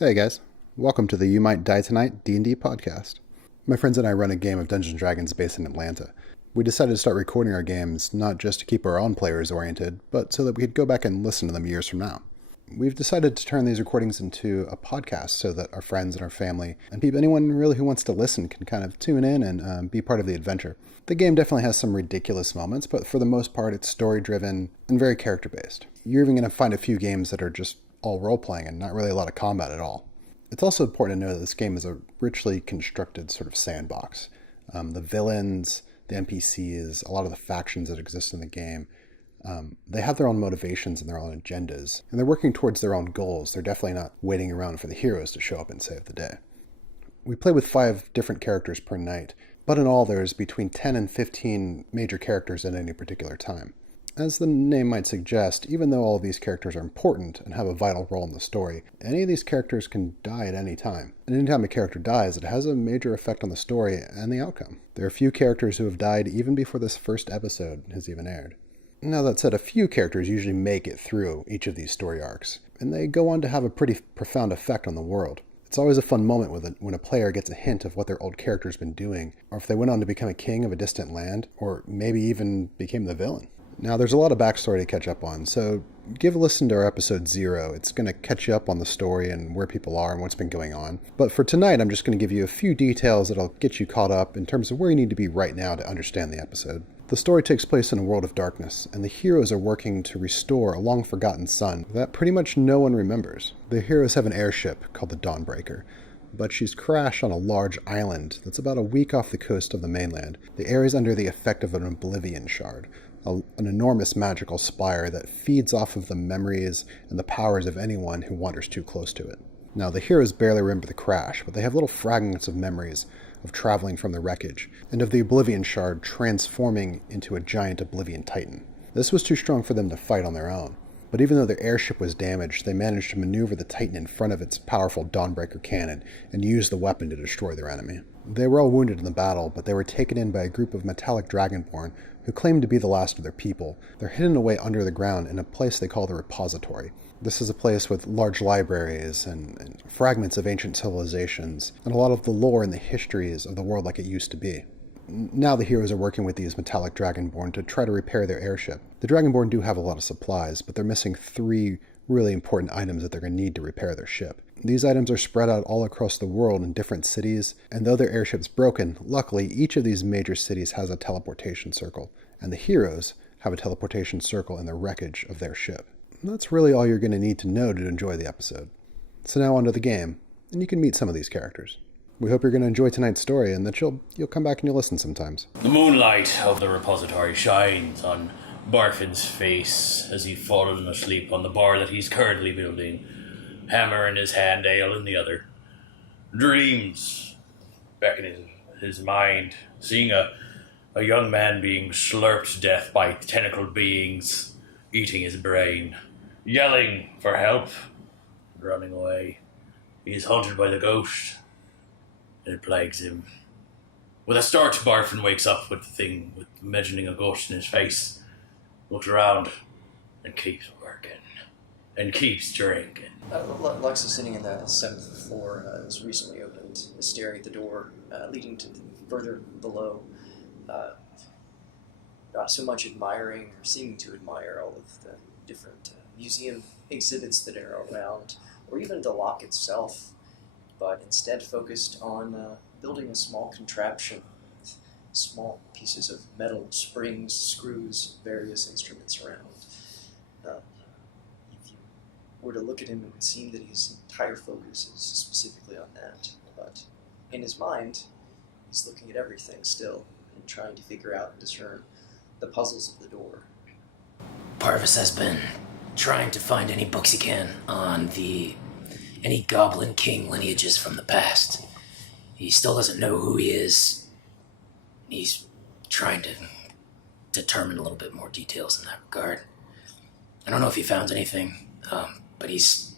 Hey guys, welcome to the You Might Die Tonight D&D podcast. My friends and I run a game of Dungeons & Dragons based in Atlanta. We decided to start recording our games not just to keep our own players oriented, but so that we could go back and listen to them years from now. We've decided to turn these recordings into a podcast so that our friends and our family and anyone really who wants to listen can kind of tune in and be part of the adventure. The game definitely has some ridiculous moments, but for the most part it's story-driven and very character-based. You're even going to find a few games that are just all role-playing and not really a lot of combat at all. It's also important to know that this game is a richly constructed sort of sandbox. The villains, the NPCs, a lot of the factions that exist in the game, they have their own motivations and their own agendas, and they're working towards their own goals. They're definitely not waiting around for the heroes to show up and save the day. We play with 5 different characters per night, but in all there's between 10 and 15 major characters at any particular time. As the name might suggest, even though all of these characters are important and have a vital role in the story, any of these characters can die at any time. And anytime a character dies, it has a major effect on the story and the outcome. There are a few characters who have died even before this first episode has even aired. Now that said, a few characters usually make it through each of these story arcs, and they go on to have a pretty profound effect on the world. It's always a fun moment when a player gets a hint of what their old character's been doing, or if they went on to become a king of a distant land, or maybe even became the villain. Now, there's a lot of backstory to catch up on, so give a listen to our episode 0. It's going to catch you up on the story and where people are and what's been going on. But for tonight, I'm just going to give you a few details that'll get you caught up in terms of where you need to be right now to understand the episode. The story takes place in a world of darkness, and the heroes are working to restore a long-forgotten sun that pretty much no one remembers. The heroes have an airship called the Dawnbreaker, but she's crashed on a large island that's about a week off the coast of the mainland. The air is under the effect of an oblivion shard, an enormous magical spire that feeds off of the memories and the powers of anyone who wanders too close to it. Now, the heroes barely remember the crash, but they have little fragments of memories of traveling from the wreckage, and of the Oblivion Shard transforming into a giant Oblivion Titan. This was too strong for them to fight on their own, but even though their airship was damaged, they managed to maneuver the Titan in front of its powerful Dawnbreaker cannon and use the weapon to destroy their enemy. They were all wounded in the battle, but they were taken in by a group of metallic dragonborn who claimed to be the last of their people. They're hidden away under the ground in a place they call the repository. This is a place with large libraries and fragments of ancient civilizations, and a lot of the lore and the histories of the world like it used to be. Now the heroes are working with these metallic dragonborn to try to repair their airship. The dragonborn do have a lot of supplies, but they're missing 3 really important items that they're going to need to repair their ship. These items are spread out all across the world in different cities, and though their airship's broken, luckily each of these major cities has a teleportation circle, and the heroes have a teleportation circle in the wreckage of their ship. And that's really all you're going to need to know to enjoy the episode. So now onto the game, and you can meet some of these characters. We hope you're going to enjoy tonight's story and that you'll come back and you'll listen sometimes. The moonlight of the repository shines on Barfin's face as he's fallen asleep on the bar that he's currently building, hammer in his hand, ale in the other. Dreams back in his mind, seeing a young man being slurped to death by tentacled beings, eating his brain, yelling for help, running away. He is haunted by the ghost. It plagues him. With a start, Barfin wakes up with imagining a ghost in his face, looks around, and keeps working, and keeps drinking. Lux is sitting in the 7th floor, is recently opened, is staring at the door leading to further below, not so much admiring or seeming to admire all of the different museum exhibits that are around, or even the lock itself, but instead focused on building a small contraption with small pieces of metal, springs, screws, various instruments around. If you were to look at him, it would seem that his entire focus is specifically on that, but in his mind, he's looking at everything still and trying to figure out and discern the puzzles of the door. Parvis has been trying to find any books he can on any Goblin King lineages from the past. He still doesn't know who he is. He's trying to determine a little bit more details in that regard. I don't know if he found anything, but he's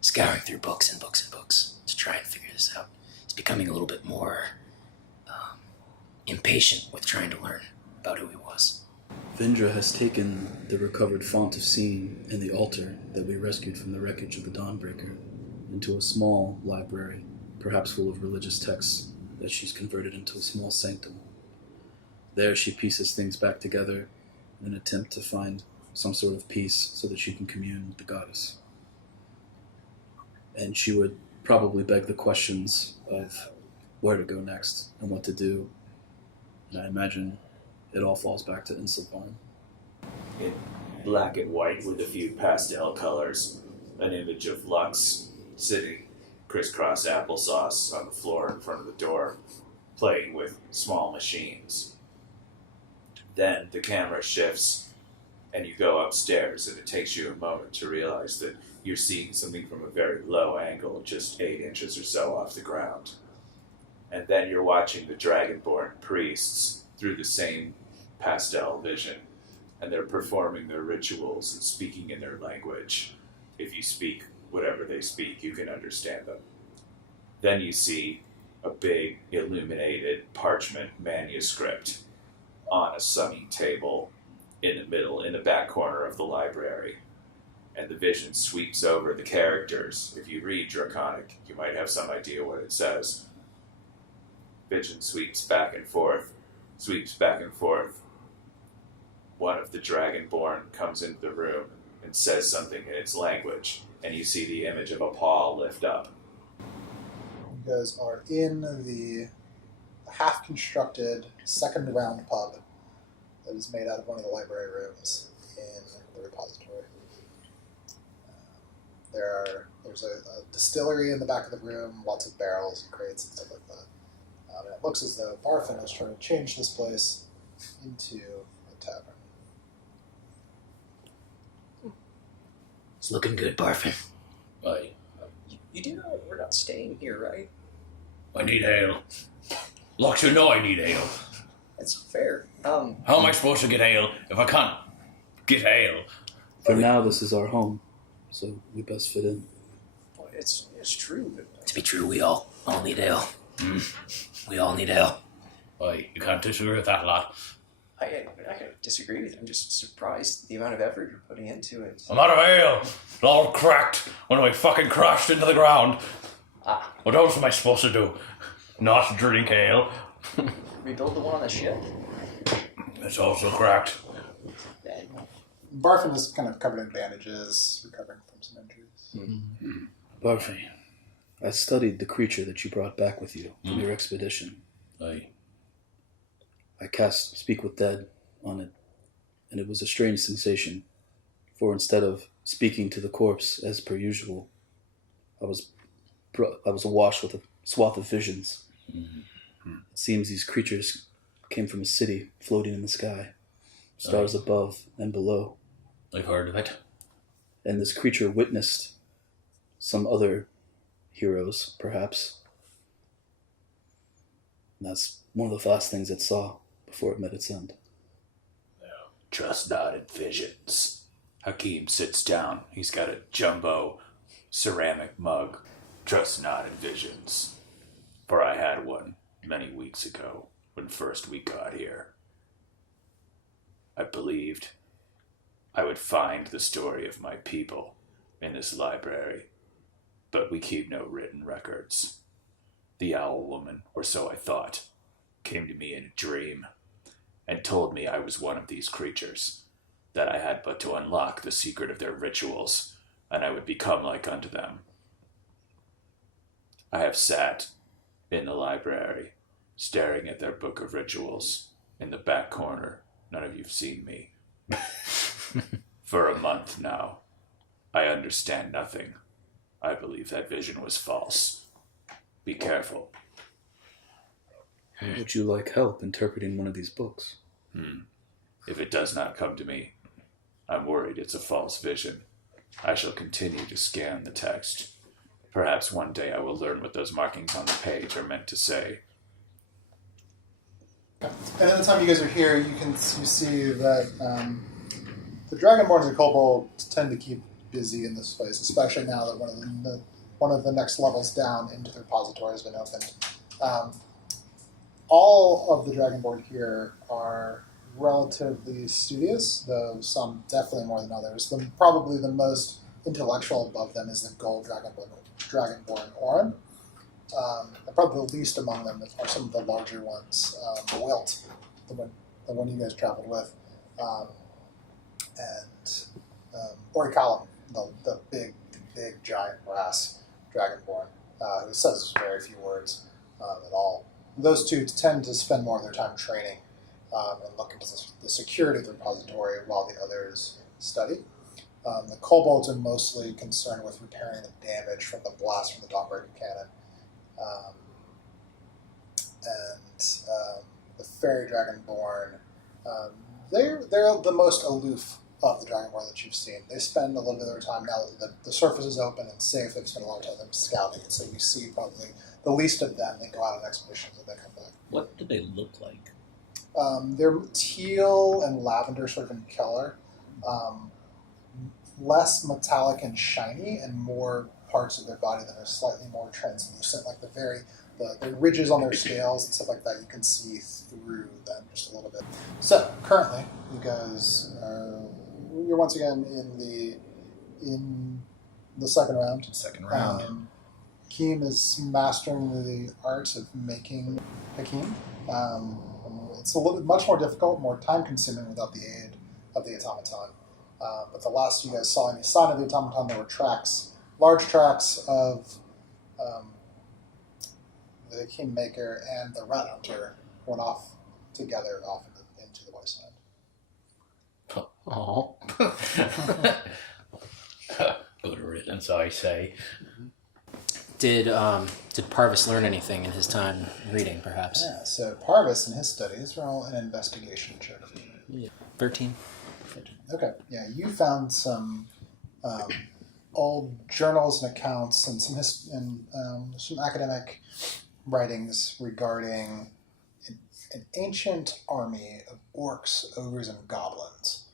scouring through books and books and books to try and figure this out. He's becoming a little bit more impatient with trying to learn about who he was. Vindra has taken the recovered font of scene and the altar that we rescued from the wreckage of the Dawnbreaker into a small library, perhaps full of religious texts that she's converted into a small sanctum. There she pieces things back together in an attempt to find some sort of peace so that she can commune with the goddess. And she would probably beg the questions of where to go next and what to do. And I imagine it all falls back to Ensilvarn. In black and white with a few pastel colors, an image of Lux sitting crisscross applesauce on the floor in front of the door, playing with small machines. Then the camera shifts and you go upstairs, and it takes you a moment to realize that you're seeing something from a very low angle, just 8 inches or so off the ground. And then you're watching the Dragonborn priests through the same pastel vision, and they're performing their rituals and speaking in their language. If you speak whatever they speak, you can understand them. Then you see a big illuminated parchment manuscript on a sunny table in the middle, in the back corner of the library. And the vision sweeps over the characters. If you read Draconic, you might have some idea what it says. Vision sweeps back and forth, sweeps back and forth. One of the Dragonborn comes into the room and says something in its language, and you see the image of a paw lift up. You guys are in the half-constructed second round pub that is made out of one of the library rooms in the repository. There's a distillery in the back of the room, lots of barrels and crates and stuff like that. And it looks as though Barfin is trying to change this place into a tavern. It's looking good, Barfin. Aye. You do know we're not staying here, right? I need ale. Lux, you know I need ale. That's fair. How am I supposed to get ale if I can't get ale? For now, this is our home, so we best fit in. Well, it's true. To be true, we all need ale. We all need ale. Aye, you can't disagree with that, lad. I can't disagree with you. I'm just surprised at the amount of effort you're putting into it. I'm out of ale. It all cracked when we fucking crashed into the ground. What else am I supposed to do? Not drink ale. Rebuild the one on the ship. It's also cracked. Barfin is kind of covered in bandages, recovering from some injuries. Barfin, I studied the creature that you brought back with you from your expedition. Aye. I cast Speak with Dead on it, and it was a strange sensation, for instead of speaking to the corpse as per usual, I was awash with a swath of visions. It seems these creatures came from a city floating in the sky, stars above and below. I've heard of it. And this creature witnessed some other heroes, perhaps. And that's one of the last things it saw before it met its end. Trust not in visions. Hakim sits down. He's got a jumbo ceramic mug. Trust not in visions. For I had one many weeks ago when first we got here. I believed I would find the story of my people in this library, but we keep no written records. The owl woman, or so I thought, came to me in a dream and told me I was one of these creatures, that I had but to unlock the secret of their rituals, and I would become like unto them. I have sat in the library, staring at their book of rituals, in the back corner. None of you've seen me. For a month now. I understand nothing. I believe that vision was false. Be careful. Would you like help interpreting one of these books? If it does not come to me, I'm worried it's a false vision. I shall continue to scan the text. Perhaps one day I will learn what those markings on the page are meant to say. And at the time you guys are here, you see that the Dragonborns and Kobolds tend to keep busy in this place, especially now that one of the next levels down into the repository has been opened. All of the Dragonborn here are relatively studious, though some definitely more than others. Probably the most intellectual above them is the gold dragonborn Orin. And probably the least among them are some of the larger ones. Wilt, the one you guys traveled with, and Orichalum, the big giant brass dragonborn, who says very few words at all. Those two tend to spend more of their time training and look into the security of the repository while the others study. The kobolds are mostly concerned with repairing the damage from the blast from the Dawnbreaker cannon. The fairy dragonborn, they're the most aloof of the dragonborn that you've seen. They spend a little bit of their time, now that the surface is open and safe, they've spent a lot of time scouting, and so you see probably the least of them. They go out on expeditions and they come back. What do they look like? They're teal and lavender sort of in color, less metallic and shiny, and more parts of their body that are slightly more translucent, like the ridges on their scales and stuff like that. You can see through them just a little bit. So currently, you guys you're once again in the second round. Hakeem is mastering the art of making Hakeem. It's a little much more difficult, more time-consuming without the aid of the automaton. But the last you guys saw any sign of the automaton, there were tracks, large tracks of the Kingmaker and the Rat Hunter went off together off into the wasteland. Oh. Good riddance, I say. Did Parvis learn anything in his time reading, perhaps? Yeah, so Parvis in his studies roll an investigation check. 13. Okay, yeah, you found some old journals and accounts and some academic writings regarding an ancient army of orcs, ogres, and goblins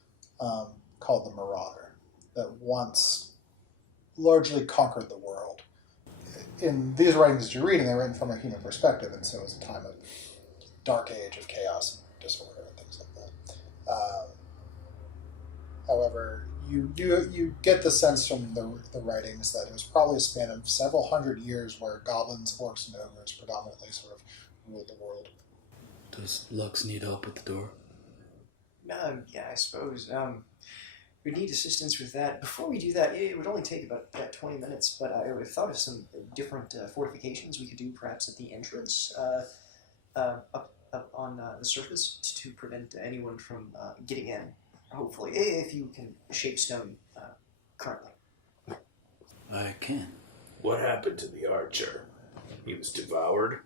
called the Marauder that once largely conquered the world. In these writings that you're reading, they're written from a human perspective, and so it was a time of dark age of chaos and disorder and things like that. However, you get the sense from the writings that it was probably a span of several hundred years where goblins, orcs, and ogres predominantly sort of ruled the world. Does Lux need help with the door? Yeah, I suppose. We'd need assistance with that. Before we do that, it would only take about 20 minutes, but I thought of some different fortifications we could do perhaps at the entrance up on the surface to prevent anyone from getting in, hopefully, if you can shape stone currently. I can. What happened to the archer? He was devoured?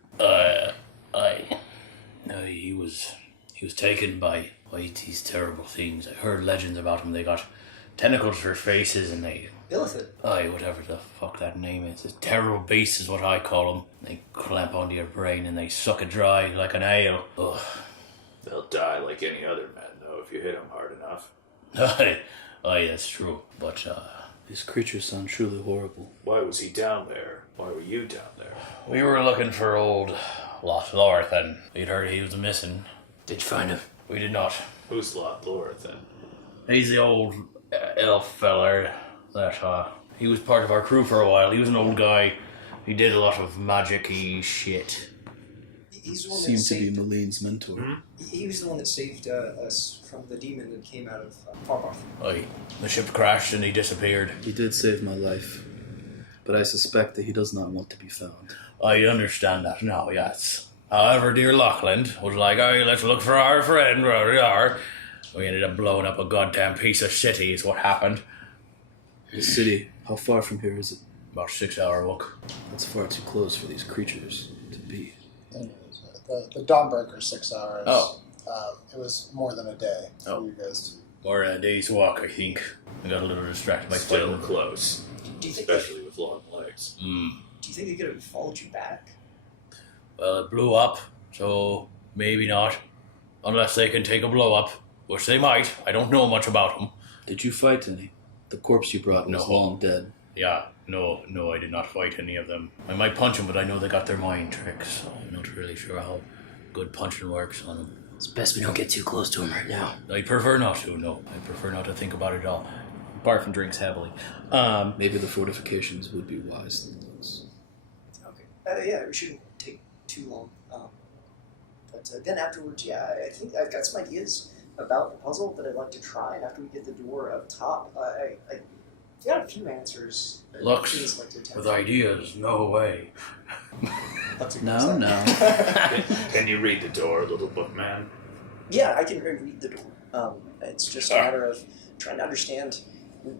He was taken by these terrible things. I heard legends about him. They got tentacles for faces and they... Illithid. Whatever the fuck that name is. A terrible beast is what I call them. They clamp onto your brain and they suck it dry like an ale. Ugh. They'll die like any other man, though, if you hit them hard enough. Aye, that's true. But, These creatures sound truly horrible. Why was he down there? Why were you down there? we were looking for old Lot Lorth and we'd heard he was missing. Did you find him? We did not. Who's Lot Lorth, then? He's the old elf feller that, he was part of our crew for a while. He was an old guy. He did a lot of magic-y shit. He's the one that Seemed to be saved... Maline's mentor. Mm-hmm. He was the one that saved us from the demon that came out of Farbarth. Aye. The ship crashed and he disappeared. He did save my life, but I suspect that he does not want to be found. I understand that now, yes. However, dear Lachlan was like, "Aye, let's look for our friend, where we are." We ended up blowing up a goddamn piece of city is what happened. The city, how far from here is it? About 6-hour walk. That's far too close for these creatures to be. The Dawnbreaker 6 hours. Oh. It was more than a day for Oh. you guys. Or a day's walk, I think. I got a little distracted by Still fighting. close. Do you think Especially with long legs. Do you think they could have followed you back? Well, it blew up, so maybe not. Unless they can take a blow up, which they might. I don't know much about them. Did you fight any? The corpse you brought was No. long dead. Yeah, no, I did not fight any of them. I might punch them, but I know they got their mind tricks, so I'm not really sure how good punching works on them. It's best we don't get too close to him right now. I prefer not to, no. I prefer not to think about it at all. Barfin drinks heavily. Maybe the fortifications would be wise than those. Okay. Yeah, it shouldn't take too long. But then afterwards, I think I've got some ideas about the puzzle that I'd like to try. And after we get the door up top, I got a few answers. Looks Like to attempt. with ideas, no way. No. Can you read the door, little bookman? Yeah, I can read the door. It's just a matter of trying to understand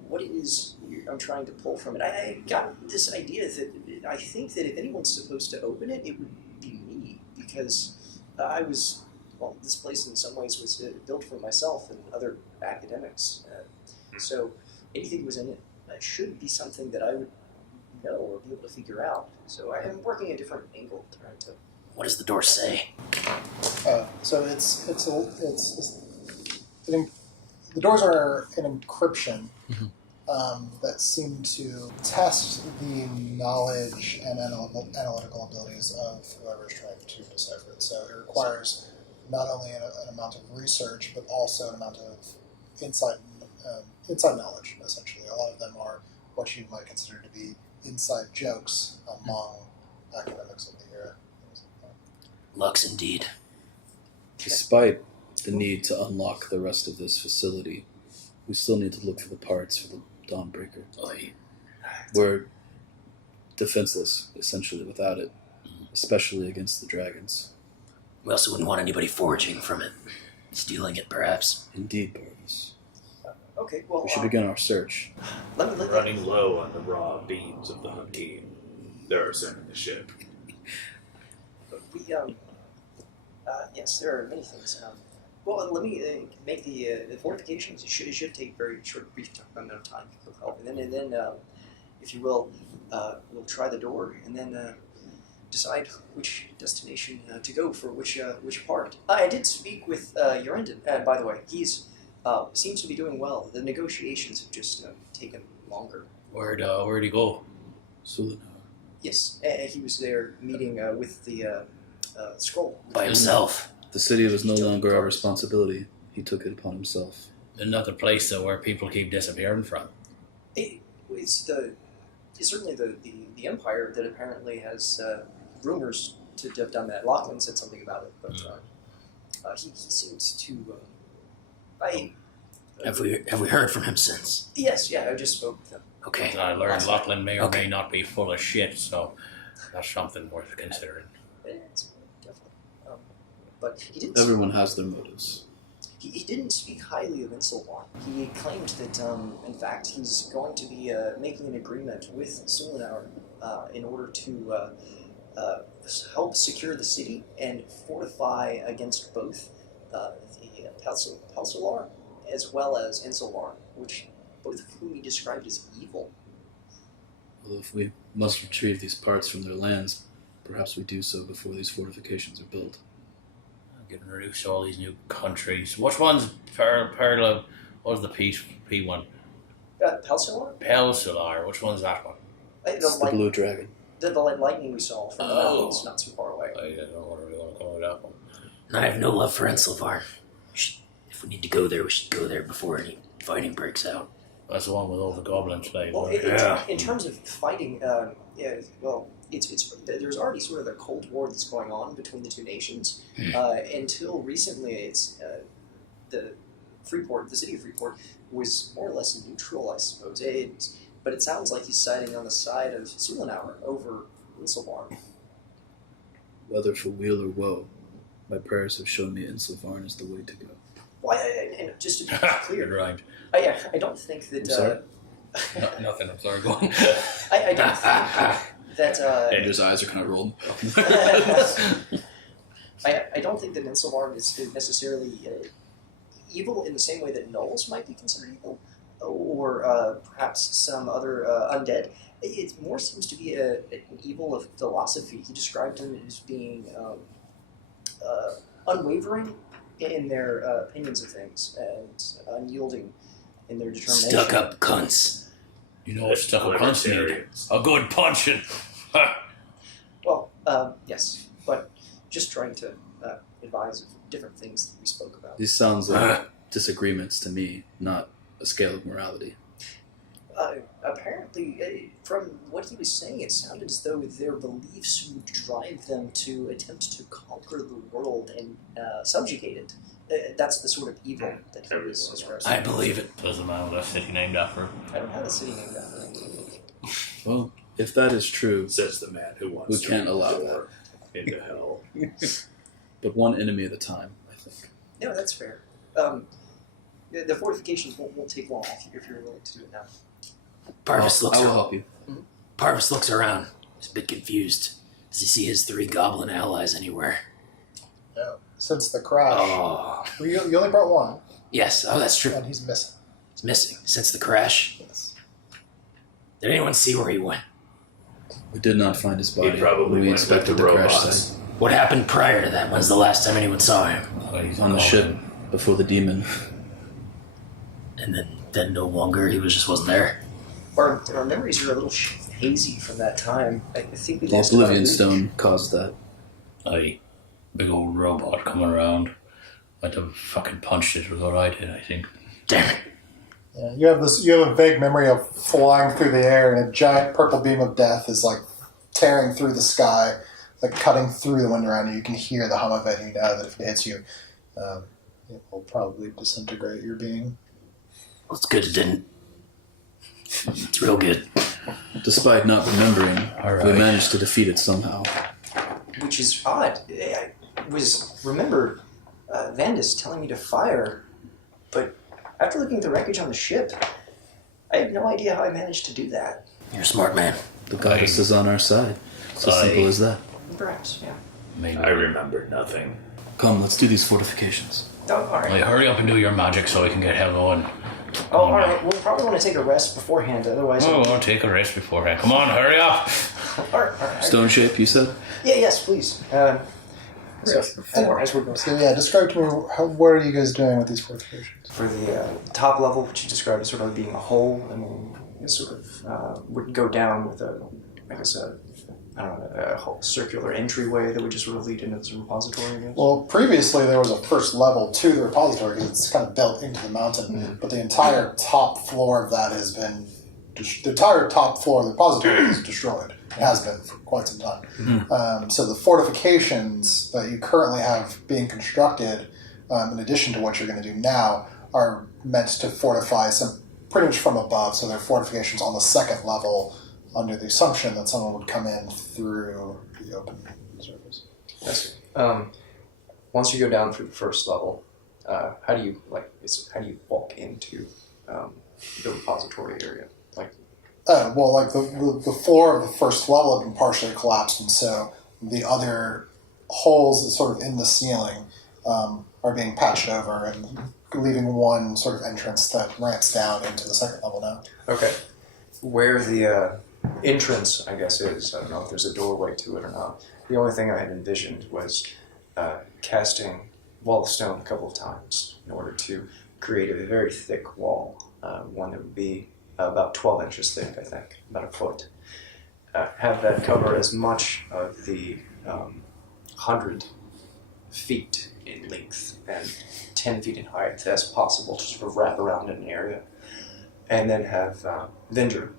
what it is I'm trying to pull from it. I got this idea that I think that if anyone's supposed to open it, it would be me, because this place in some ways was built for myself and other academics. So anything that was in it should be something that I would know or be able to figure out. So I am working a different angle, trying to. What does the door say? So the doors are an encryption that seem to test the knowledge and analytical abilities of whoever's trying to decipher it. So it requires not only an amount of research, but also an amount of inside knowledge, essentially. A lot of them are what you might consider to be inside jokes among academics of the era. Lux indeed. Despite the need to unlock the rest of this facility, we still need to look for the parts for the Dawnbreaker. We're defenseless, essentially, without it, especially against the dragons. We also wouldn't want anybody foraging from it. Stealing it, perhaps. Indeed, Barvis. Okay, well, We should begin our search. let me Running low on the raw beams of the Hunky. There are some in the ship. Yes, there are many things. Well, let me make the fortifications. It should take very brief amount of time for help, and then if you will, we'll try the door, and then decide which destination to go for which part. I did speak with Urendon, by the way. He's seems to be doing well. The negotiations have just taken longer. Where'd he go? Sulinar. Yes, he was there meeting with the scroll. By himself. The city was no longer our responsibility. He took it upon himself. Another place though where people keep disappearing from. It's certainly the Empire that apparently has rumors to have done that. Lachlan said something about it, but he seems to. Have we heard from him since? Yes, I just spoke with him. Okay. I learned Lachlan may or Okay. may not be full of shit, so that's something worth considering. It's definitely, but he didn't. Everyone has their motives. He didn't speak highly of Ensilvarn. He claimed that, in fact, he's going to be making an agreement with Sulinar in order to help secure the city and fortify against both the Pelsalar as well as Ensilvarn, both of whom he described as evil. Although if we must retrieve these parts from their lands, perhaps we do so before these fortifications are built. Getting reduced to all these new countries. Which one's Perla? What was the P one? Pelsalar? Pelsalar. Which one's that one? It's the blue dragon. The lightning we saw from the mountains not too far away. I don't really want to call it that one. I have no love for Ensilvarn. If we need to go there, we should go there before any fighting breaks out. That's the one with all the goblins playing. Well, in terms of fighting, there's already sort of a cold war that's going on between the two nations. Until recently, it's the city of Freeport was more or less neutral, I suppose. But it sounds like he's siding on the side of Sulinar over Ensilvarn. Whether for weal or woe, my prayers have shown me Ensilvarn is the way to go. Well, and just to be Good clear, rhyme. I don't think that. I'm sorry? Nothing. I'm sorry. Go on. I don't think that. Andrew's eyes are kind of rolling. I don't think that Ensilvarn is necessarily evil in the same way that gnolls might be considered evil, or perhaps some other undead. It more seems to be an evil of philosophy. He described them as being unwavering in their opinions of things and unyielding in their determination. Stuck up cunts. You know what stuck up cunts need? Libertarians. A good punching. Well, yes, but just trying to advise of different things that we spoke about. These sounds like disagreements to me, not a scale of morality. Apparently, from what he was saying, it sounded as though their beliefs would drive them to attempt to conquer the world and subjugate it. That's the sort of evil that he was describing. I believe it. There's a man with a city named after him. I don't have a city named after him. Well, if that is true, Says the man who wants we to can't lead the allow door into hell. but one enemy at a time, I think. No, that's fair. The fortifications won't take long if you're willing to do it now. Parvis looks I will around. help you. Parvis looks around. He's a bit confused. Does he see his 3 goblin allies anywhere? No. Since the crash, Oh, you only brought one, yes. Oh, that's true. and he's missing. He's missing since the crash. Yes. Did anyone see where he went? We did not find his He body. probably we went with the expected the crash robots. site. What happened prior to that? When's the last time anyone saw him? Oh, he's On the gone. ship before the demon. And then no longer. He just wasn't there. Our memories are a little hazy from that time. I think we The lost about a Oblivion week. Stone caused that. Aye. Big old robot coming around. Might have fucking punched it with what I did, I think. Damn it. Yeah, you have a vague memory of flying through the air, and a giant purple beam of death is like tearing through the sky, like cutting through the wind around you. You can hear the hum of it, and you know that if it hits you, it will probably disintegrate your being. Well, it's good it didn't. It's real good. Despite not remembering, All right. we managed to defeat it somehow. Which is odd. I remember Vandus telling me to fire, but after looking at the wreckage on the ship, I have no idea how I managed to do that. You're a smart man. The goddess is on our side. It's as Aye. simple as that. Perhaps, yeah. Maybe. I remember nothing. Come, let's do these fortifications. Oh, all right. Wait, hurry up and do your magic so we can get hell going. Oh, all right. We'll probably want to take a rest beforehand, otherwise. Oh, I'll take a rest beforehand. Come on, hurry up! All right. Stone shape, you said? Yeah, yes, please. So, as we're going So yeah, describe to me what are you guys doing with these fortifications? for the top level, which you described as sort of being a hole, and then it sort of would go down with a whole circular entryway that would just sort of lead into this repository, I guess. Well, previously there was a first level to the repository because it's kind of built into the mountain, but the entire top floor of that has been the entire top floor of the repository is destroyed. It has been for quite some time. So the fortifications that you currently have being constructed, in addition to what you're going to do now, are meant to fortify some pretty much from above. So they're fortifications on the second level, under the assumption that someone would come in through the open surface. Yes. Once you go down through the first level, how do you walk into the repository area? The floor of the first level had been partially collapsed, and so the other holes that sort of in the ceiling are being patched over and leaving one sort of entrance that ramps down into the second level now. Okay. Where the entrance, I guess, is, I don't know if there's a doorway to it or not. The only thing I had envisioned was casting wall of stone a couple of times in order to create a very thick wall, one that would be about 12 inches thick, I think, about a foot. Have that cover as much of the 100 feet in length and 10 feet in height as possible to sort of wrap around an area. And then have Vendor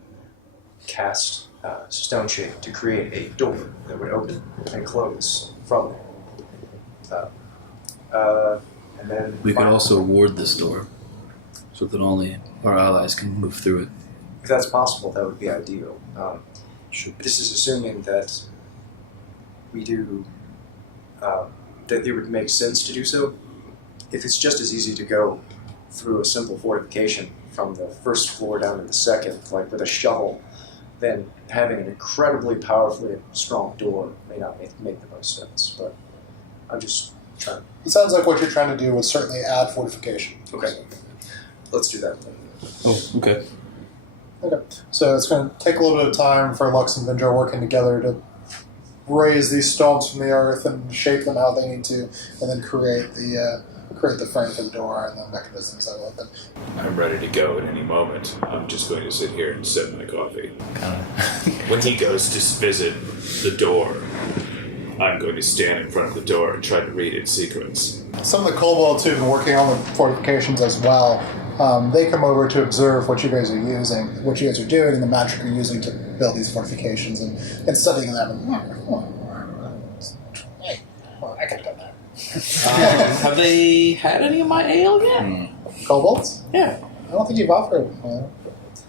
cast stone shape to create a door that would open and close from there. And then We could also ward this door so that only our allies can move through it. if that's possible, that would be ideal. This is assuming that we do that it would make sense to do so. If it's just as easy to go through a simple fortification from the first floor down to the second, like with a shovel, then having an incredibly powerfully strong door may not make the most sense. But I'm just trying. It sounds like what you're trying to do would certainly add fortification. Okay, let's do that then. Oh, okay. Okay, so it's going to take a little bit of time for Lux and Vendor working together to raise these stones from the earth and shape them how they need to, and then create the frame for the door and the mechanisms that will open. I'm ready to go at any moment. I'm just going to sit here and sip my coffee. When he goes to visit the door, I'm going to stand in front of the door and try to read its secrets. Some of the kobolds who've been working on the fortifications as well They come over to observe what you guys are using, what you guys are doing, and the magic you're using to build these fortifications, and studying them. Hey, well, I could have done that. Have they had any of my ale yet? Kobolds? Yeah. I don't think you've offered.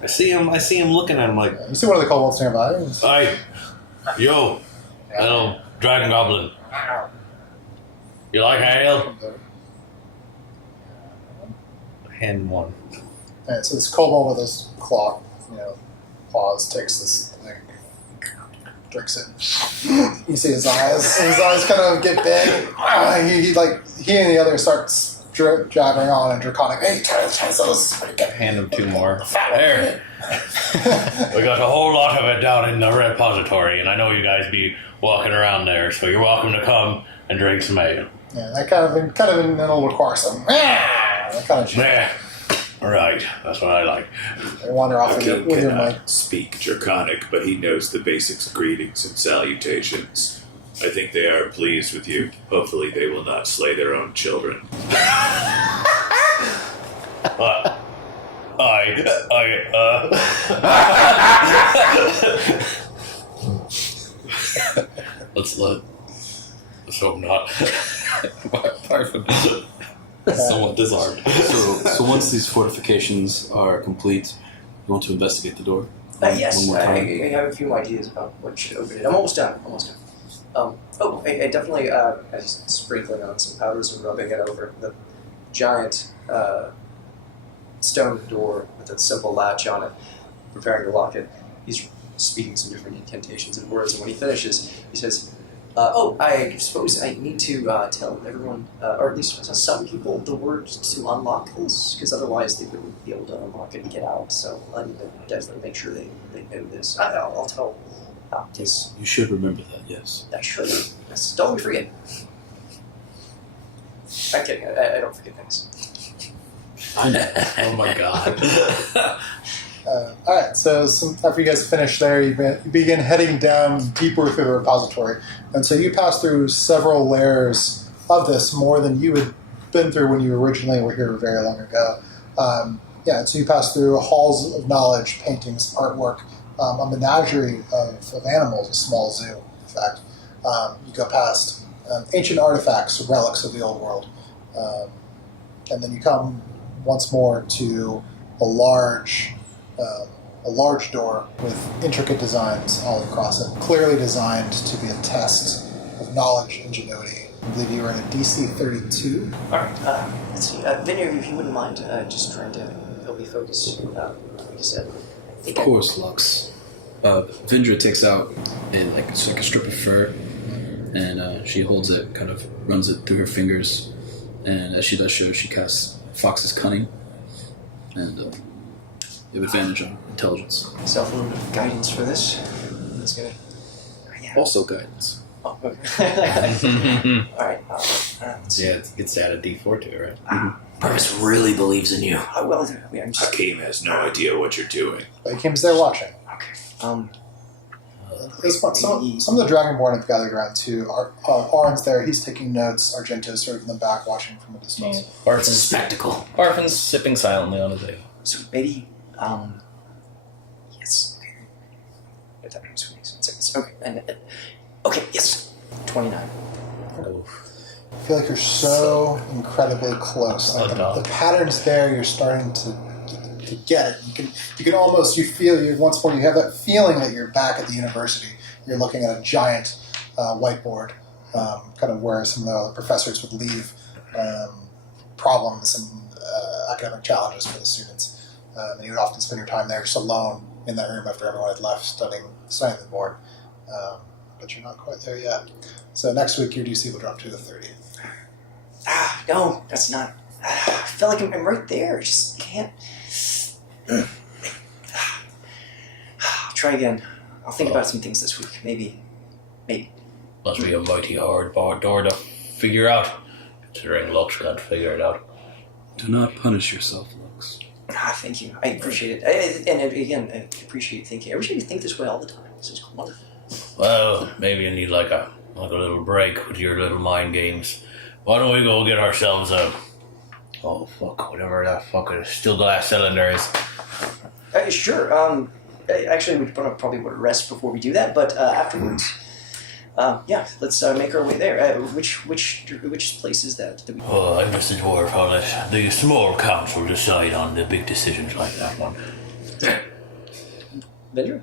I see him looking at him like, You see one of the kobolds nearby. Hey, yo, little dragon goblin. You like ale? hand one. Alright, so this kobold with his claws takes this thing, drinks it. You see his eyes. His eyes kind of get big. He and the other starts jabbering on and draconic. Hey, try those. Hand him two more. There. We got a whole lot of it down in the repository, and I know you guys be walking around there, so you're welcome to come and drink some ale. Yeah, that kind of it'll require some that kind of shit. Yeah. Right, that's what I like. They wander off with King your cannot mic. speak Draconic, but he knows the basics, greetings and salutations. I think they are pleased with you. Hopefully they will not slay their own children. Let's hope not. Somewhat disarmed. So once these fortifications are complete, you want to investigate the door? Yes, One more I time. have a few ideas about what should open it. I'm almost done. I definitely I just sprinkling on some powders and rubbing it over the giant stone door with a simple latch on it, preparing to lock it. He's speaking some different incantations and words, and when he finishes, he says, I suppose I need to tell everyone, or at least some people, the words to unlock this, because otherwise they wouldn't be able to unlock it and get out. So I need to definitely make sure they know this. I'll tell this. You should remember that, yes. I should. Yes, don't forget. I'm kidding. I don't forget things. I know. Oh my god. Alright, so after you guys finish there, you begin heading down deeper through the repository. And so you pass through several layers of this, more than you had been through when you originally were here very long ago. So you pass through halls of knowledge, paintings, artwork, a menagerie of animals, a small zoo, in fact. You go past ancient artifacts, relics of the old world. And then you come once more to a large door with intricate designs all across it, clearly designed to be a test of knowledge, ingenuity. I believe you were in a DC 32. All right. Let's see. Vineyard, if you wouldn't mind, just trying to help me focus. Like you said. Of course, Lux. Vindra takes out it's like a strip of fur, and she holds it, kind of runs it through her fingers, and as she does so, she casts Fox's Cunning, and you have advantage on intelligence. Myself a little bit of guidance for this. That's gonna. Yeah. Also guidance. Oh, okay. All right. Let's see. Yeah, it gets to add a D4 to it, right? Purvis really believes in you. Well, I'm just. Hakim has no idea what you're doing. But Kim's there watching. Okay. This one, some of the Dragonborn have gathered around too. Arn's there, he's taking notes. Argento's sort of in the back watching from a distance. It's a spectacle. Barfin's sipping silently on his ale. So maybe. Yes. Okay. If that makes sense. Okay. Okay. Yes. 29. Oh. I feel like you're so incredibly close. Like the pattern's there. You're starting to get it. You can almost once more you have that feeling that you're back at the university. You're looking at a giant whiteboard, kind of where some of the other professors would leave problems and academic challenges for the students. And you would often spend your time there just alone in that room after everyone had left studying the board. But you're not quite there yet. So next week your DC will drop to the 30. No, that's not. I feel like I'm right there. I just can't. I'll try again. I'll think about some things this week. Maybe. Must be a mighty hard door to figure out. Considering Lux can't figure it out. Do not punish yourself, Lux. Thank you. I appreciate it. And again, I appreciate thinking. I wish I could think this way all the time. This is wonderful. Well, maybe you need like a little break with your little mind games. Why don't we go get ourselves a Oh, fuck, whatever that fucking steel glass cylinder is. Sure. Actually, we probably would rest before we do that, but afterwards, let's make our way there. Which place is that? Oh, I guess the dwarf, I'll let the small council decide on the big decisions like that one. Vendor?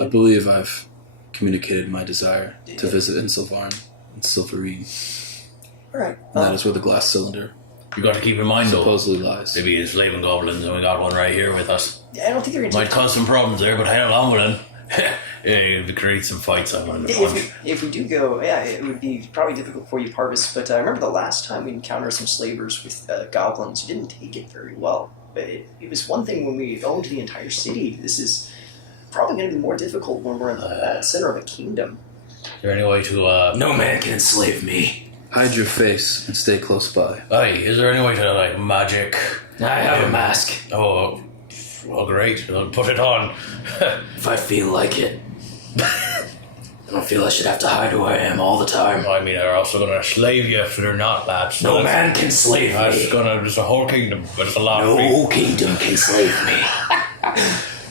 I believe I've communicated my desire to visit Ensilvarn and Silverine. All right. And that is where the glass cylinder You got to keep in mind, though, supposedly lies. maybe it's slaving goblins and we got one right here with us. Yeah, I don't think they're going to Might cause some problems there, but hell, I'm willing. Yeah, to create some fights, I'm willing to punch. If we do go, it would be probably difficult for you, Parvis, but I remember the last time we encountered some slavers with goblins, you didn't take it very well. But it was one thing when we owned the entire city. This is probably going to be more difficult when we're in the center of a kingdom. Is there any way to, No man can enslave me. Hide your face and stay close by. Hey, is there any way to, like, magic? I have a mask. Oh, well, great. I'll put it on. If I feel like it. I don't feel I should have to hide who I am all the time. I mean, they're also going to slave you if they're not, lads. No man can slave That's me. there's a whole kingdom, but it's a lot of people. No kingdom can slave me.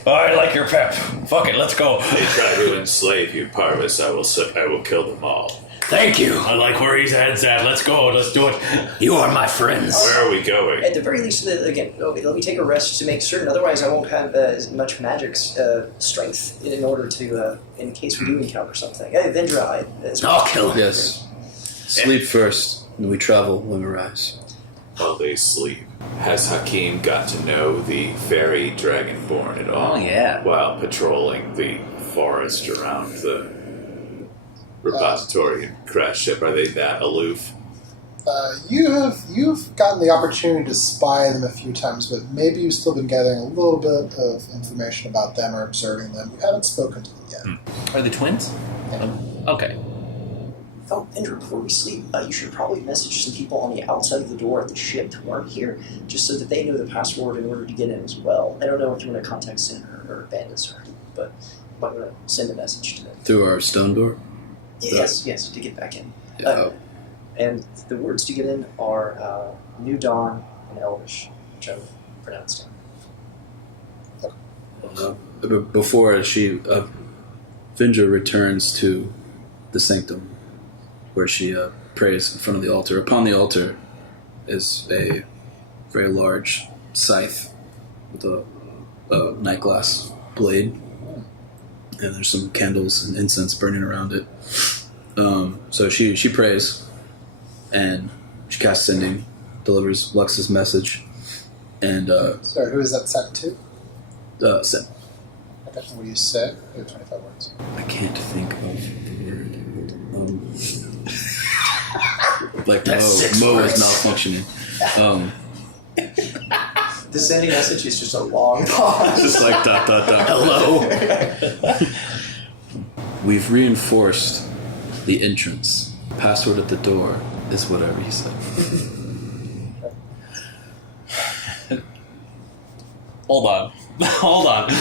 I like your pep. Fuck it, let's go. They try to enslave you, Parvis. I will kill them all. Thank you. I like where his head's at. Let's go. Let's do it. You are my friends. Where are we going? At the very least, again, let me take a rest to make certain. Otherwise, I won't have as much magic strength in order to, in case we do encounter something. Vendra, I'll kill him. Yes. Sleep first, and we travel when we rise. While they sleep. Has Hakim got to know the fairy dragonborn at all? Oh, yeah. While patrolling the forest around the repository and crash ship, are they that aloof? You've gotten the opportunity to spy them a few times, but maybe you've still been gathering a little bit of information about them or observing them. You haven't spoken to them yet. Are they twins? Okay. Oh, Vendra, before we sleep, you should probably message some people on the outside of the door of the ship who aren't here, just so that they know the password in order to get in as well. I don't know if you want to contact Senator or Bandits or anything, but you might want to send a message to them. Through our stone door? Yes, to get back in. Yeah. And the words to get in are New Dawn and Elvish, which I've pronounced down. Before Vindra returns to the sanctum, where she prays in front of the altar. Upon the altar is a very large scythe with a night glass blade, and there's some candles and incense burning around it. So she prays, and she casts sending, delivers Lux's message, and Sorry, who is that sent to? send. Okay, what do you say? You have 25 words. I can't think of the word. Like That's Mo is 6 words. malfunctioning. The sending message is just a long pause. Just like ... Hello. We've reinforced the entrance. Password at the door is whatever he said. Hold on. Hold on.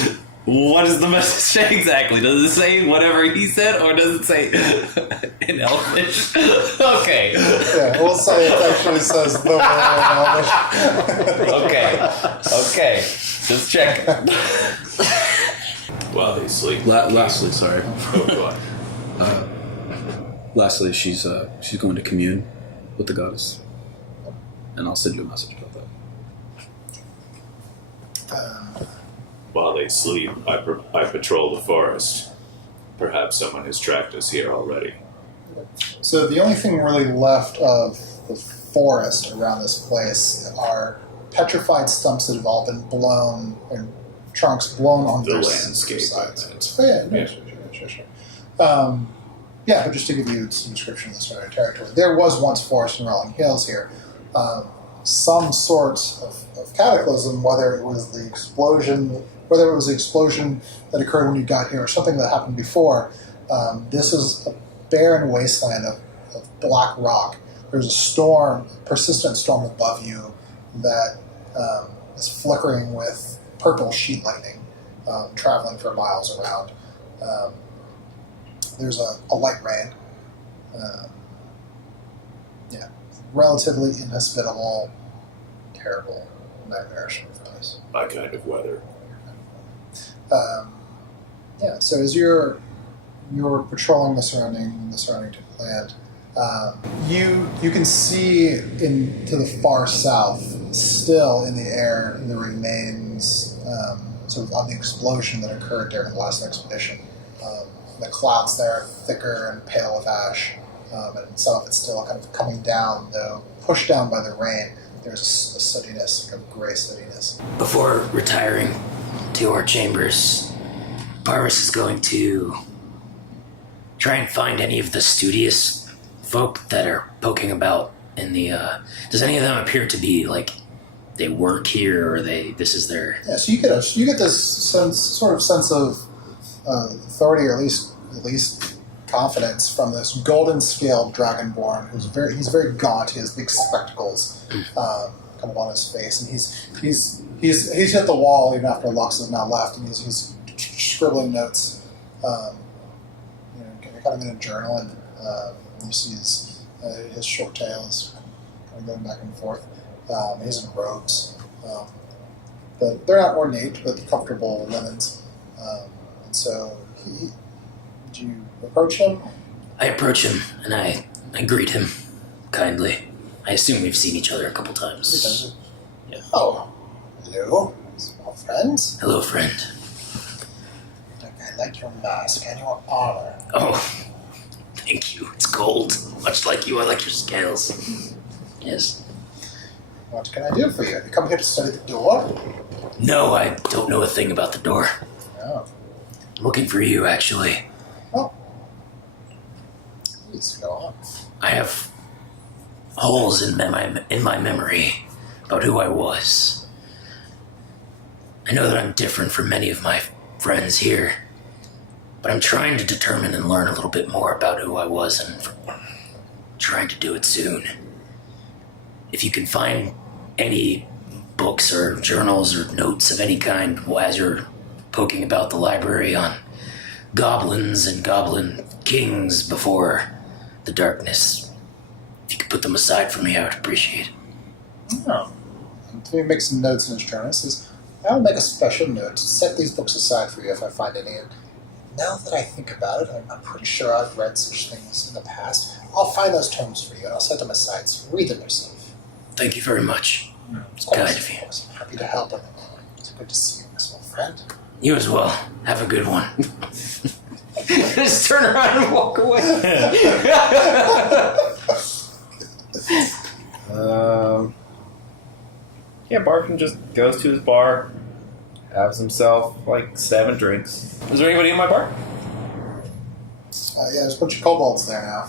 What does the message say exactly? Does it say whatever he said, or does it say in Elvish? Okay. Yeah, we'll say it actually says the word in Elvish. Okay. Just check. While they sleep. Lastly, sorry. Oh, go on. Lastly, she's going to commune with the goddess, and I'll send you a message about that. While they sleep, I patrol the forest. Perhaps someone has tracked us here already. So the only thing really left of the forest around this place are petrified stumps that have all been blown and trunks blown on The their landscape, sides. I meant. Oh yeah, no, Yeah. sure. Yeah, but just to give you some description of this sort of territory, there was once forest and rolling hills here. Some sort of cataclysm, whether it was the explosion that occurred when you got here or something that happened before. This is a barren wasteland of black rock. There's a persistent storm above you that is flickering with purple sheet lightning, traveling for miles around. There's a light rain. Relatively inhospitable terrible, nightmarish sort of place. My kind of weather. Yeah. So as you're patrolling the surrounding land, you can see to the far south, still in the air, the remains sort of the explosion that occurred during the last expedition. The clouds there are thicker and pale with ash, and some of it's still kind of coming down, though pushed down by the rain. There's a sootiness, kind of gray sootiness. Before retiring to our chambers, Parvis is going to try and find any of the studious folk that are poking about in the... does any of them appear to be, like, they work here, or this is their... Yeah, so you get this sort of sense of authority, or at least confidence from this golden-scaled dragonborn he's very gaunt. He has big spectacles kind of on his face, and he's hit the wall even after Lux has now left, and he's scribbling notes. Kind of in a journal, and you see his short tail is kind of going back and forth. He's in robes, but they're not ornate, but comfortable linens. And so, did you approach him? I approach him, and I greet him kindly. I assume we've seen each other a couple times. Yeah. Oh, hello, small friends. Hello, friend. I like your mask and your armor. Oh, thank you. It's gold. Much like you, I like your scales. Yes. What can I do for you? Have you come here to study the door? No, I don't know a thing about the door. No. I'm looking for you, actually. Oh. Please go on. I have holes in my memory about who I was. I know that I'm different from many of my friends here, but I'm trying to determine and learn a little bit more about who I was, and trying to do it soon. If you can find any books or journals or notes of any kind as you're poking about the library on goblins and goblin kings before the darkness, if you could put them aside for me, I would appreciate it. Oh. He makes some notes in his journal. He says, I'll make a special note to set these books aside for you if I find any. And now that I think about it, I'm pretty sure I've read such things in the past. I'll find those tomes for you, and I'll set them aside, so read them yourself. Thank you very much. It's Of course, kind of you. of course. I'm happy to help. It's good to see you, my small friend. You as well. Have a good one. Just turn around and walk away. Yeah, Barfin just goes to his bar, has himself like 7 drinks. Is there anybody in my bar? Yeah, there's a bunch of kobolds there now.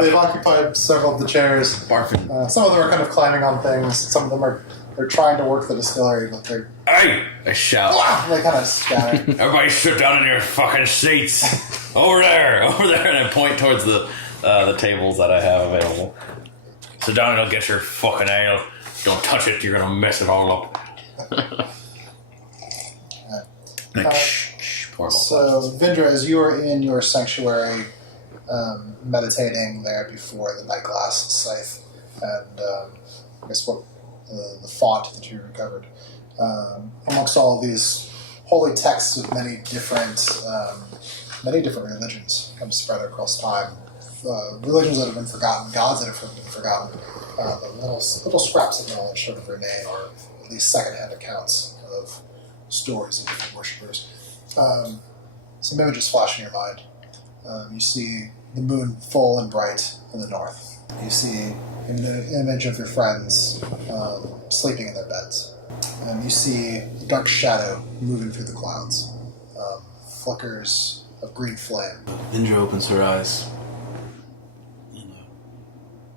They've occupied several of the chairs. Barfin. Some of them are kind of climbing on things. Some of them they're trying to work the distillery, but they're Hey! I shout. they kind of scatter. Everybody sit down in your fucking seats. Over there, and I point towards the tables that I have available. Sit down and I'll get your fucking ale. Don't touch it, you're gonna mess it all up. Poor So, Vindra, as you were in your sanctuary, meditating there before the night glass scythe, and I guess what the font that you recovered, amongst all of these holy texts of many different religions, kind of spread across time. Religions that have been forgotten, gods that have been forgotten, but little scraps of knowledge sort of remain, or at least secondhand accounts of stories of different worshippers. Some images flash in your mind. You see the moon full and bright in the north. You see an image of your friends sleeping in their beds. And you see a dark shadow moving through the clouds. Flickers of green flame. Indra opens her eyes and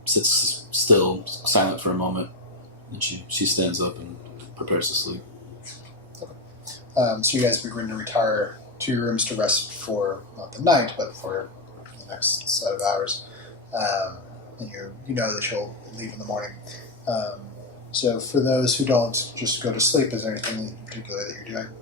sits still, silent for a moment. And she stands up and prepares to sleep. So you guys begin to retire to your rooms to rest for not the night, but for the next set of hours. And you know that you'll leave in the morning. So for those who don't just go to sleep, is there anything in particular that you're doing?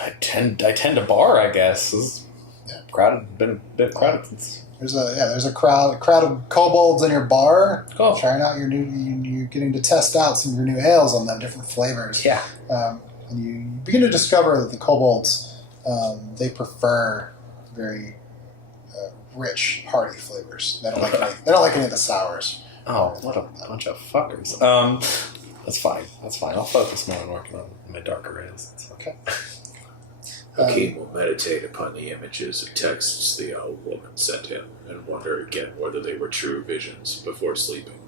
I tend to bar, I guess. It's Yeah. crowded, been a bit crowded since. There's a crowd of kobolds in your bar. Cool. Trying out your you're getting to test out some of your new ales on them, different flavors. Yeah. And you begin to discover that the kobolds they prefer very rich, hearty flavors. They don't like any of the sours. Oh, what a bunch of fuckers. That's fine. I'll focus more on working on my darker ales. Okay. Hakeem will meditate upon the images and texts the old woman sent him and wonder again whether they were true visions before sleeping.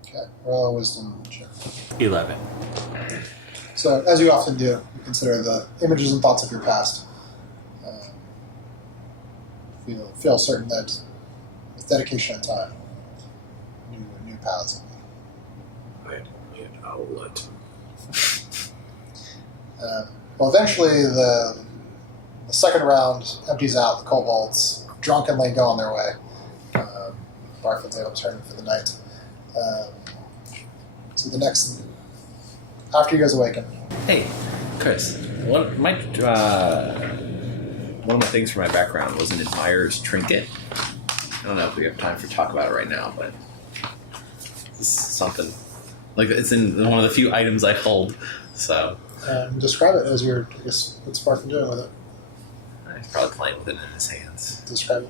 Okay. Roll a wisdom check. 11. So, as you often do, you consider the images and thoughts of your past. Feel certain that with dedication and time, new paths. I am an owlet. Well, eventually the second round empties out. The kobolds drunkenly go on their way. Barfield's able to turn for the night. So the next, after you guys awaken. Hey, Chris. One of my things for my background was an admirer's trinket. I don't know if we have time for talk about it right now, but this is something like it's in one of the few items I hold. So Describe it as your. I guess what's Barfield doing with it? he's probably playing with it in his hands. Describe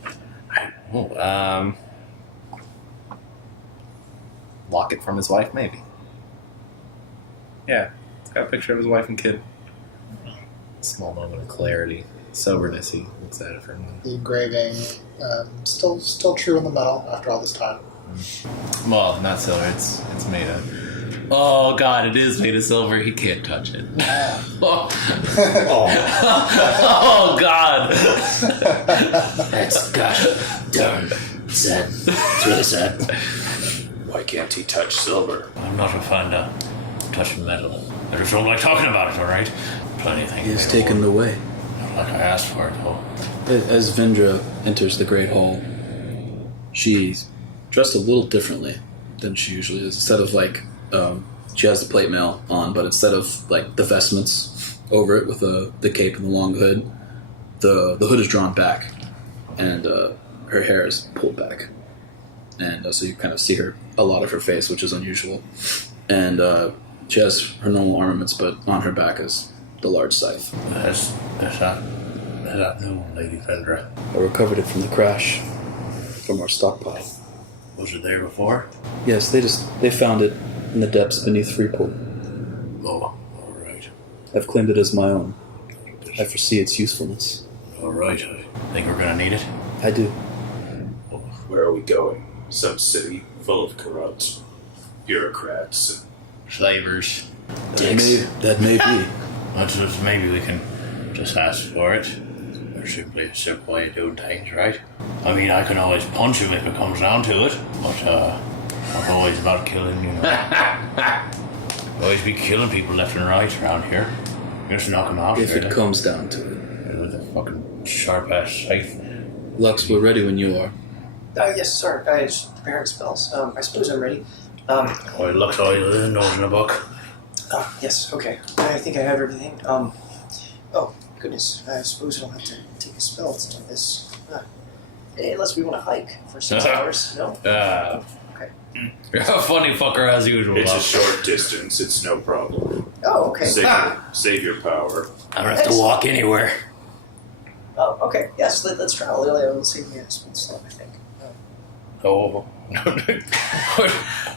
it. Locket from his wife, maybe. Yeah, it's got a picture of his wife and kid. Small moment of clarity, soberness. He looks at it for a minute. The engraving, still true in the metal after all this time. Well, not silver. It's made of. Oh God, it is made of silver. He can't touch it. Oh God. That's gosh darn sad. It's really sad. Why can't he touch silver? I'm not a fan of touching metal. I just don't like talking about it, alright? Plenty of things. He has taken the way. Not like I asked for it, though. As Vendra enters the Great Hall, she's dressed a little differently than she usually is. Instead of she has the plate mail on, but instead of the vestments over it with the cape and the long hood, the hood is drawn back, and her hair is pulled back, and so you kind of see a lot of her face, which is unusual. And she has her normal armaments, but on her back is the large scythe. Is that new, Lady Vendra? I recovered it from the crash, from our stockpile. Was it there before? Yes, they found it in the depths beneath Freeport. Oh, alright. I've claimed it as my own. I foresee its usefulness. Alright, I think we're gonna need it. I do. Where are we going? Some city full of corrupt bureaucrats and Slavers. That may be. Maybe we can just ask for it. There's simply a simple way of doing things, right? I mean, I can always punch him if it comes down to it, but I'm always about killing, you know. Always be killing people left and right around here. Just knock them out. If really. it comes down to it. With a fucking sharp-ass scythe. Lux, we're ready when you are. Yes, sorry. I was preparing spells. I suppose I'm ready. Oh, it looks all you knows in a book. Yes, okay. I think I have everything. Oh, goodness. I suppose I don't have to take a spell to do this. Unless we want to hike for 6 hours. No? Okay. You're a funny fucker as usual. it's a short distance. It's no problem. Oh, okay. Save your power. I don't have to walk anywhere. Oh, okay. Yes, let's travel. It'll save me a slip, I think. Oh.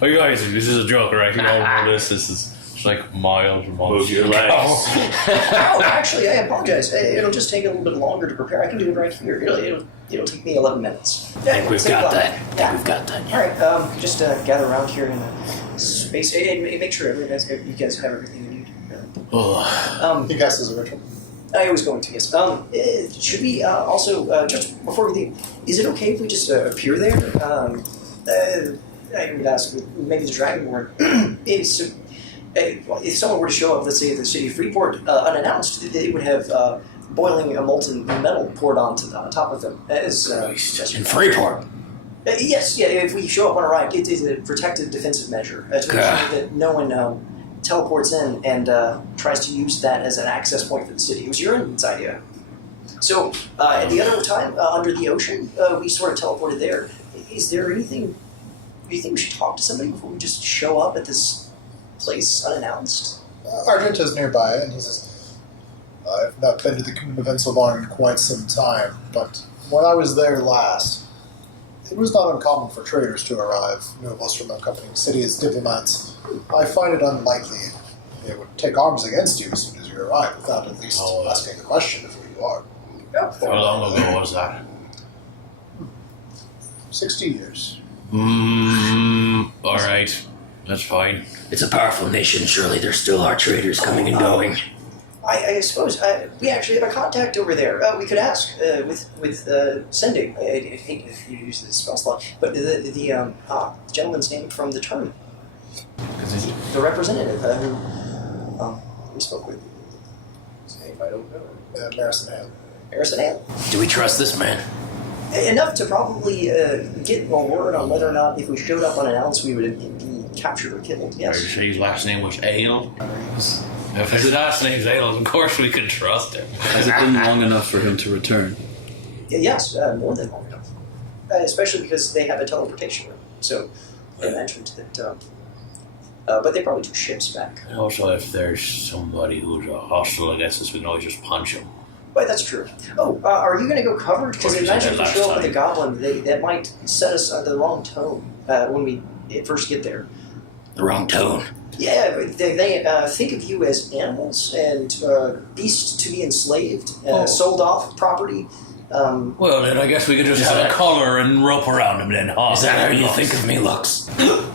Oh, you guys, this is a joke, right? You all know this. This is just like miles and miles. Move your legs. Oh, actually, I apologize. It'll just take a little bit longer to prepare. I can do it right here. It'll take me 11 minutes. I think we've got that. Yeah. We've got that. All right. Just gather around here in a space. Make sure you guys have everything you need. Oh. You guys is a ritual. I was going to, yes. Should we also, just before we leave, is it okay if we just appear there? I would ask, maybe the Dragonborn, if someone were to show up, let's say, at the city of Freeport, unannounced, they would have boiling molten metal poured on top of them. As In Freeport? Yes, yeah, if we show up on arrival, it is a protective defensive measure to ensure that no one teleports in and tries to use that as an access point for the city. It was your idea. So, the other time, under the ocean, we sort of teleported there. Is there anything... Do you think we should talk to somebody before we just show up at this place unannounced? Argento's nearby, and he says, I've not been to the Kingdom of Ensilvarn in quite some time, but when I was there last, it was not uncommon for traders to arrive, nobles from accompanying cities, diplomats. I find it unlikely they would take arms against you as soon as you arrive without at least asking a question of who you are. How long ago was that? 60 years. Alright. That's fine. It's a powerful nation. Surely there still are traders coming and going. I suppose we actually have a contact over there. We could ask with sending. I hate if you use this spell slot, but the gentleman's name from the tournament, the representative who we spoke with. His name I don't know. Marison Hale. Harrison Hale. Do we trust this man? Enough to probably get a word on whether or not if we showed up unannounced we would be captured or killed. Are you Yes. sure his last name was Ale? If his last name's Ale, of course we can trust him. Has it been long enough for him to return? Yes, more than long enough. Especially because they have a teleportation room. So they mentioned that. But they probably took ships back. And also, if there's somebody who's hostile against us, we can always just punch him. But that's true. Oh, are you going to go covered? Because What you imagine said if we show up last with a goblin, that might set us on the wrong tone when we first get there. The wrong tone. Yeah, they think of you as animals and beasts to be enslaved, sold off property. Well, then I guess we could just have a collar and rope around him then, huh? Is that how you think of me, Lux?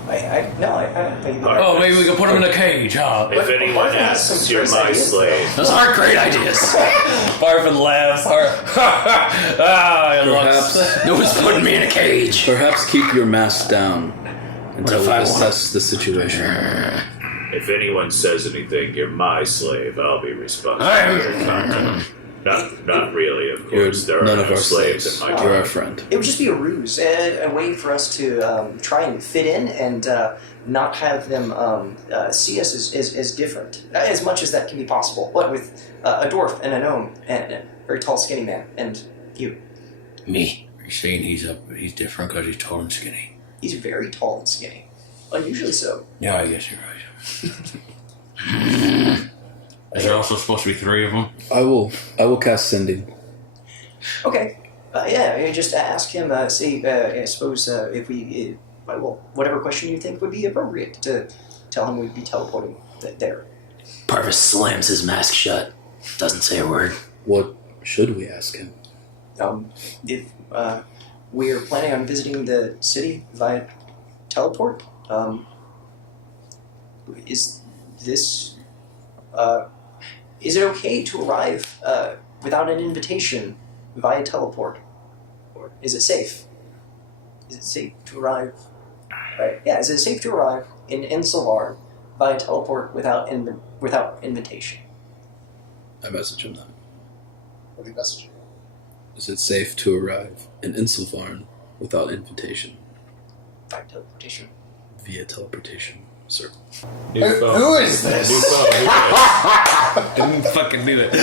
I don't think that. Oh, maybe we could put him in a cage, huh? If anyone asks, you're my slave. Those aren't great ideas. Barfin laughs. Perhaps, No one's putting me in a cage. perhaps keep your mask down until if we I assess the situation. If anyone says anything, you're my slave. I'll be responsible for your conduct. Not really, of You're course. There are none no of our slaves slaves. in my You're kingdom. our friend. It would just be a ruse, a way for us to try and fit in and not have them see us as different, as much as that can be possible. What with a dwarf and a gnome and a very tall, skinny man, and you. Me. You're saying he's different because he's tall and skinny. He's very tall and skinny, unusually so. Yeah, I guess you're right. Is there also supposed to be 3 of them? I will cast sending. Okay, yeah, you just ask him. See, I suppose if we, well, whatever question you think would be appropriate to tell him we'd be teleporting there. Parvis slams his mask shut. Doesn't say a word. What should we ask him? If we're planning on visiting the city via teleport, is this, is it okay to arrive without an invitation via teleport? Or is it safe? Is it safe to arrive? Right. Yeah, is it safe to arrive in Ensilvarn via teleport without invitation? I message him that. What do you message? Is it safe to arrive in Ensilvarn without invitation Via teleportation. via teleportation, sir? New phone. Who is this? New phone. Who is? I didn't fucking do it.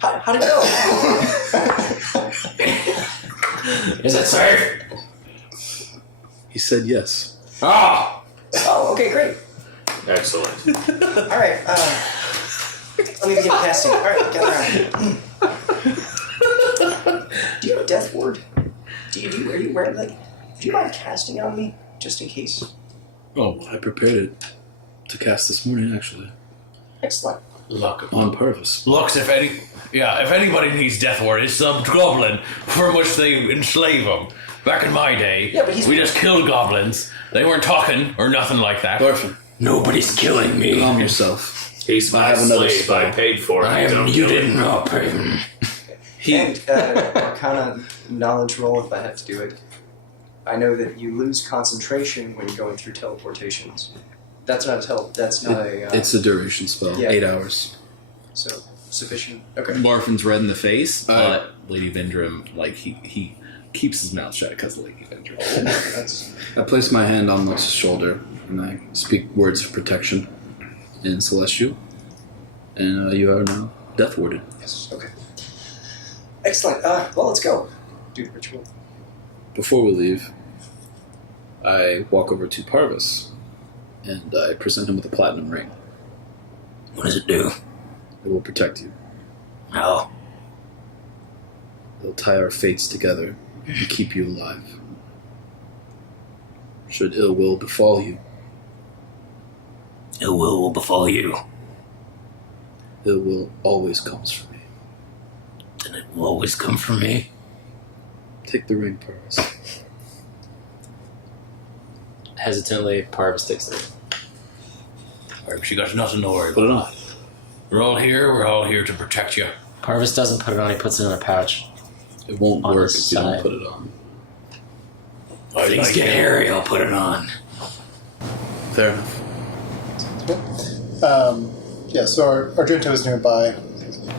How'd it go? Is it safe? He said yes. Oh! Oh, okay, great. Excellent. All right. Let me begin casting. All right, gather around. Do you have a death ward? Are you wearing like? Do you mind casting on me just in case? Oh, I prepared it to cast this morning, actually, Excellent. Look, on purpose. looks if anybody needs death ward, it's some goblin from which they enslave them. Back in my day, Yeah, but he's- we just killed goblins. They weren't talking or nothing like that. Barfin, Nobody's killing me. calm yourself. He's I my have another slave. spell. I paid for it. Don't You kill him. didn't know. And Arcana knowledge roll if I have to do it. I know that you lose concentration when you're going through teleportations. That's not a That's not a. It's a duration spell, Yeah. 8 hours. So sufficient? Okay. Barfin's red in the face, but Lady Vindrim, like, he keeps his mouth shut because of Lady Vindrim. I place my hand on Lux's shoulder, and I speak words of protection in Celestial. And you are now Death Warded. Yes, okay. Excellent. Well, let's go. Do the ritual. Before we leave, I walk over to Parvis, and I present him with a platinum ring. What does it do? It will protect you. How? It'll tie our fates together and keep you alive. Should ill will befall you, Ill will befall you. ill will always comes from me. Then it will always come from me. Take the ring, Parvis. Hesitantly, Parvis takes the ring. She got nothing to worry Put about. it on. We're all here to protect you. Parvis doesn't put it on, he puts it in a pouch. It won't On work the if you don't side. put it on. I Things like get it. hairy, I'll put it on. Fair enough. Yeah, so Argento is nearby.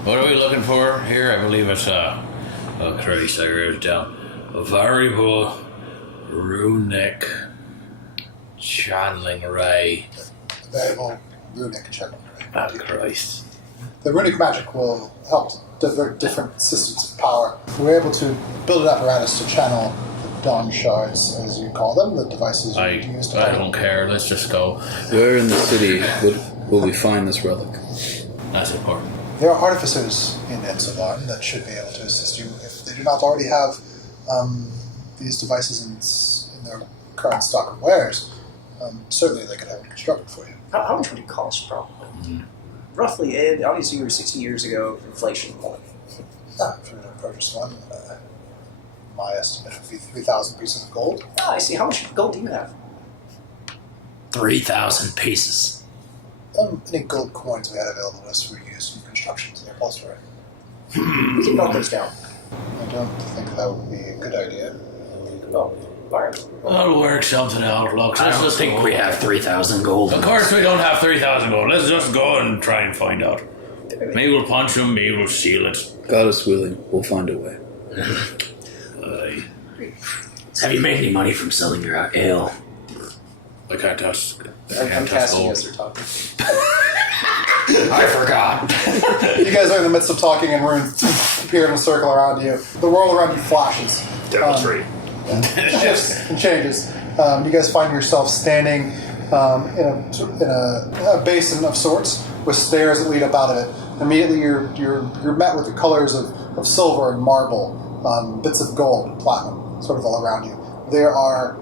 What are we looking for here? I believe it's, oh Christ, I wrote it down. A variable runic channeling ray. Variable runic check. Oh Christ. The runic magic will help divert different systems of power. We're able to build an apparatus to channel the dawn shards, as you call them, the devices you use to I don't care, let's just go. Where in the city will we find this relic? That's important. There are artificers in Ensilvarn that should be able to assist you if they do not already have these devices in their current stock of wares. Certainly they could have it constructed for you. How much would it cost, probably? Roughly, obviously you were 60 years ago, inflation. If you were to purchase one, my estimate would be 3,000 pieces of gold. I see. How much gold do you have? 3,000 pieces. Any gold coins we had available to us were used in construction to their upholstery. We can knock those down. I don't think that would be a good idea. Oh, alright. That'll work something out, Lux. I Let's don't just think go. we have 3,000 gold. Of course we don't have 3,000 gold. Let's just go and try and find out. Maybe we'll punch them, maybe we'll steal it. God is willing, we'll find a way. Aye. Have you made any money from selling your ale? I can't touch. I'm casting as they're talking. I forgot. You guys are in the midst of talking and runes appear in a circle around you. The world around you flashes. Deviltry. Shifts and changes. You guys find yourself standing in a basin of sorts with stairs that lead up out of it. Immediately you're met with the colors of silver and marble, bits of gold, platinum, sort of all around you. There are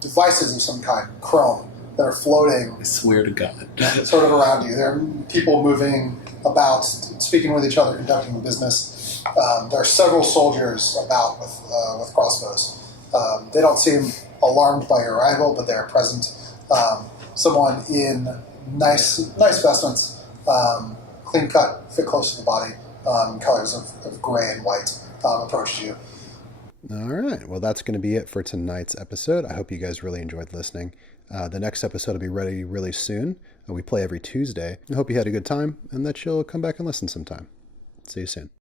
devices of some kind, chrome, that are floating I swear to God. sort of around you. There are people moving about, speaking with each other, conducting business. There are several soldiers about with crossbows. They don't seem alarmed by your arrival, but they are present. Someone in nice vestments, clean cut, fit close to the body, colors of gray and white, approached you. All right. Well, that's going to be it for tonight's episode. I hope you guys really enjoyed listening. The next episode will be ready really soon. We play every Tuesday. I hope you had a good time and that you'll come back and listen sometime. See you soon.